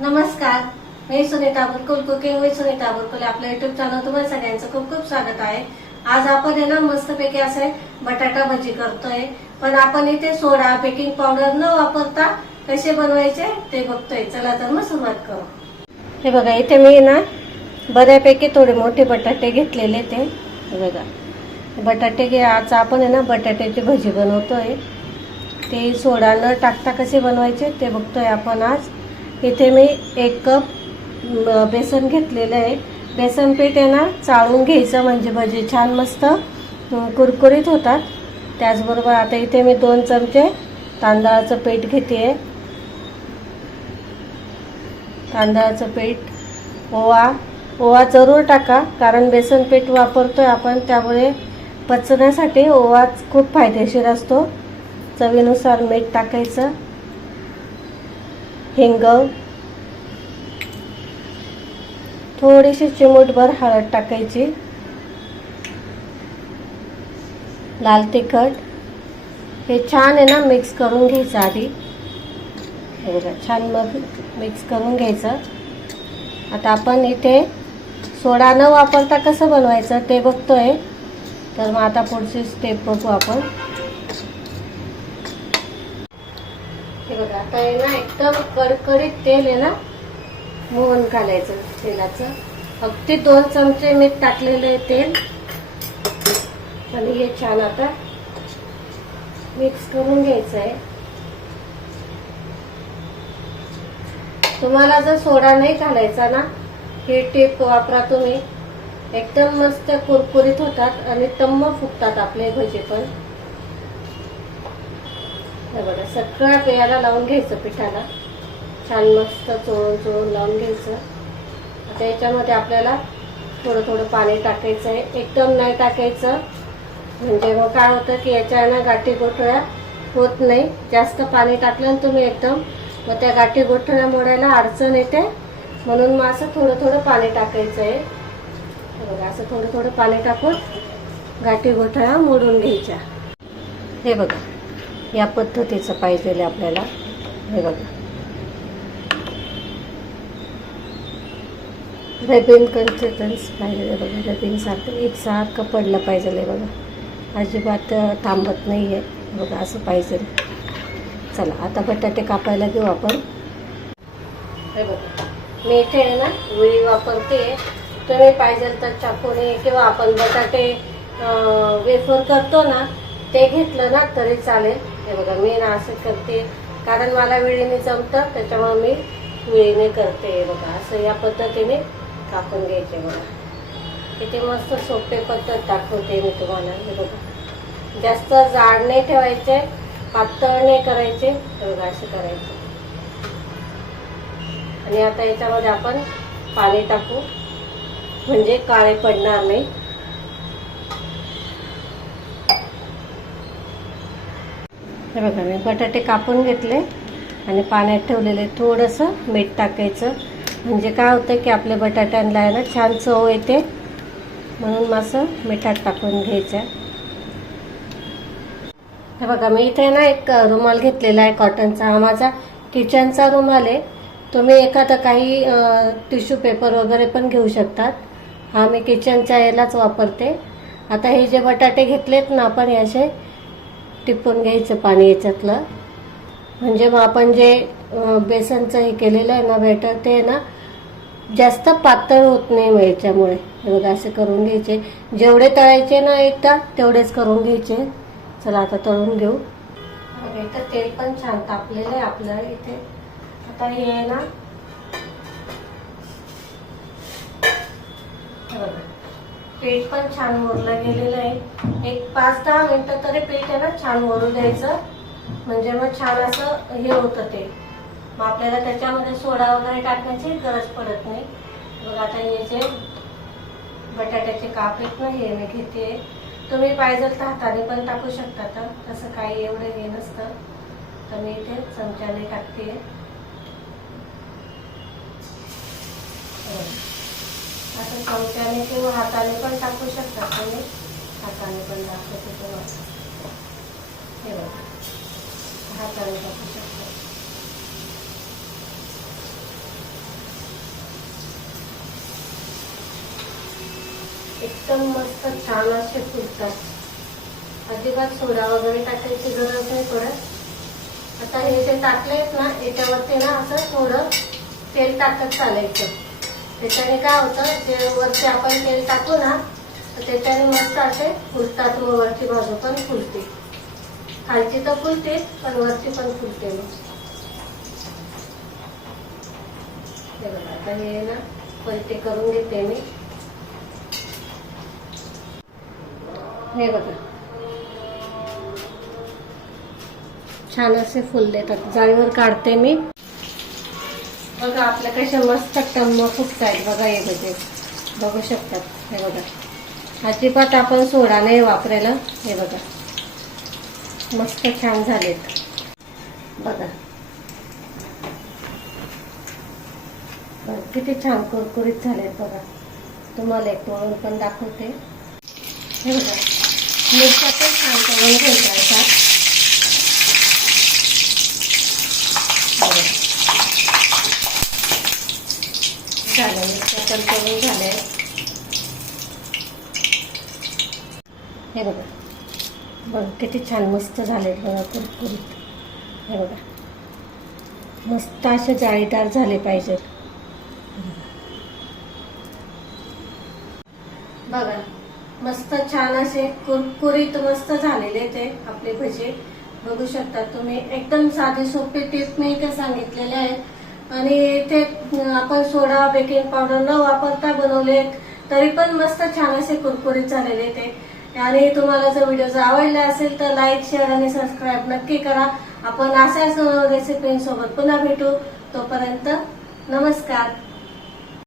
नमस्कार, मी Sunita बुरकुल cooking with Sunita बुरकुल आपल्या YouTube channel तुम्हाला सगळ्यांचं खूप खूप स्वागत आहे। आज आपण आहे ना मस्तपैकी असे बटाटा भजी करतोय, पण आपण इथे सोडा बेकिंग पावडर न वापरता कसे बनवायचे ते बघतोय। चला तर मग सुरुवात करू। हे बघा, इथे मी ना बऱ्यापैकी थोडे मोठे बटाटे घेतलेले ते बघा। बटाटे घे, आज आपण आहे ना बटाट्याची भजी बनवतोय। ते सोडा न टाकता कसे बनवायचे ते बघतोय आपण आज। इथे मी 1 कप बेसन घेतलेलं आहे। बेसन पीठ आहे ना चाळून घ्यायचं, म्हणजे भजी छान मस्त कुरकुरीत होतात। त्याचबरोबर आता इथे मी 2 चमचे तांदळाचं पीठ घेते। तांदळाचं पीठ, ओवा जरूर टाका, कारण बेसन पीठ वापरतोय आपण, त्यामुळे पचण्यासाठी ओवा खूप फायदेशीर असतो। चवीनुसार मीठ टाकायचं, हिंग, थोडीशी चिमूटभर हळद टाकायची, लाल तिखट। हे छान आहे ना मिक्स करून घ्यायचं आधी। हे बघा, छान मग मिक्स करून घ्यायचं। आता आपण इथे सोडा न वापरता कसं बनवायचं ते बघतोय, तर मग आता पुढची स्टेप बघू आपण। हे बघा, आता आहे ना एकदम कडकडीत तेल आहे ना मोहन घालायचं तेलाचं। अगदी 2 चमचे मीठ टाकलेलं आहे तेल, आणि हे छान आता मिक्स करून घ्यायचं आहे। तुम्हाला जर सोडा नाही घालायचा ना, ही टिप वापरा तुम्ही, एकदम मस्त कुरकुरीत होतात आणि टम्म फुगतात आपले भजी पण। हे बघा, सगळ्या पेयाला लावून घ्यायचं पिठाला, छान मस्त चोळून चोळून लावून घ्यायचं। आता याच्यामध्ये आपल्याला थोडं थोडं पाणी टाकायचं आहे, एकदम नाही टाकायचं, म्हणजे मग काय होतं की याच्यानं गाठी गोठळ्या होत नाही। जास्त पाणी टाकलं ना तुम्ही एकदम, मग त्या गाठी गोठळ्या मोडायला अडचण येते, म्हणून मग असं थोडं थोडं पाणी टाकायचं आहे। बघा, असं थोडं थोडं पाणी टाकून गाठी गोठळ्या मोडून घ्यायच्या। हे बघा, या पद्धतीचं पाहिजे आपल्याला। हे बघा, रबीन कन्सिस्टन्सी पाहिजे बघा, रबीन सारखं एकसारखं पडलं पाहिजे। हे बघा, अजिबात थांबत नाही आहे बघा, असं पाहिजे। चला आता बटाटे कापायला घेऊ आपण। हे बघा, मी इथे आहे ना विळी वापरते, तुम्ही पाहिजे तर चाकूने किंवा आपण बटाटे वेफर करतो ना ते घेतलं ना तरी चालेल। हे बघा, मी ना असं करते, कारण मला विळीने जमतं, त्याच्यामुळे मी विळीने करते। हे बघा, असं या पद्धतीने कापून घ्यायचे। बघा, किती मस्त सोपे पद्धत दाखवते मी तुम्हाला। हे बघा, जास्त जाड नाही ठेवायचे, पातळ नाही करायचे। हे बघा, असे करायचे। आणि आता याच्यामध्ये आपण पाणी टाकू, म्हणजे काळे पडणार नाही। हे बघा, मी बटाटे कापून घेतले आणि पाण्यात ठेवलेले। थोडंसं मीठ टाकायचं, म्हणजे काय होतं की आपल्या बटाट्यांना आहे ना छान चव येते, म्हणून असं मिठात टाकून घ्यायचं। हे बघा, मी इथे ना एक रुमाल घेतलेला आहे कॉटनचा, हा माझा किचनचा रुमाल आहे। तुम्ही एखादा काही टिश्यू पेपर वगैरे पण घेऊ शकतात, हा मी किचनच्या यालाच वापरते। आता हे जे बटाटे घेतलेत ना आपण, हे असे टिपून घ्यायचं पाणी याच्यातलं, म्हणजे मग आपण जे बेसनचं हे केलेलं आहे ना बॅटर, ते ना जास्त पातळ होत नाही मग याच्यामुळे। हे बघा, असे करून घ्यायचे, जेवढे तळायचे ना एकदा तेवढेच करून घ्यायचे। चला आता तळून घेऊ। इथं तेल पण छान तापलेलं आहे आपलं इथे। आता हे आहे ना, पीठ पण छान मोरलं गेलेलं आहे। एक 5-10 मिनिटं तरी पीठ आहे ना छान मोरू द्यायचं, म्हणजे मग छान असं हे होतं ते, मग आपल्याला त्याच्यामध्ये सोडा वगैरे टाकण्याची गरज पडत नाही। बघा, आता हे जे बटाट्याचे काप आहेत ना, हे मी घेते। तुम्ही पाहिजे तर हाताने पण टाकू शकता, तसं काही एवढं हे नसतं, तर मी इथे चमच्याने टाकते। असं चमच्याने किंवा हाताने पण टाकू शकता तुम्ही, हाताने पण दाखवते तुम्हाला। हे बघा, हाताने टाकू शकता। एकदम मस्त छान असे फुलतात. अजिबात सोडा वगैरे टाकायची गरज नाही पडत. आता हे जे टाकलेत ना याच्यावरती ना असं थोडं तेल टाकत चालायचं. त्याच्याने काय होतं, जे वरती आपण तेल टाकू ना तर त्याच्याने मस्त असे फुलतात. मग वरची बाजू पण फुलते, खालची तर फुलते पण वरची पण फुलते. मग हे बघा, आता हे ना पलटे करून घेते मी. हे बघा छान असे फुलले. तर जाळीवर काढते मी. बघा आपल्या कशा मस्त टम्म फुगतायत. बघा हे भजे बघू शकतात. हे बघा अजिबात आपण सोडा नाही वापरायला. हे बघा मस्त छान झालेत. बघा किती छान कुरकुरीत झालेत. बघा तुम्हाला एक तोडून पण दाखवते. हे बघा मिरच्या पण छान करून घ्यायच्या. झालं मिरच्या पण करून झाले. हे बघा बघ किती छान मस्त झालेत. बघा कुरकुरीत. हे बघा मस्त असे जाळीदार झाले पाहिजेत. बघा मस्त छान असे कुरकुरीत मस्त झालेले ते आपले भजे बघू शकता तुम्ही. एकदम साधे सोपे टिप मी इथे सांगितलेले आहेत आणि ते आपण सोडा बेकिंग पावडर न वापरता बनवले तरी पण मस्त छान असे कुरकुरीत झालेले ते. आणि तुम्हाला जर व्हिडिओ जर आवडला असेल तर लाईक शेअर आणि सबस्क्राईब नक्की करा. आपण अशाच रेसिपींसोबत पुन्हा भेटू. तोपर्यंत नमस्कार.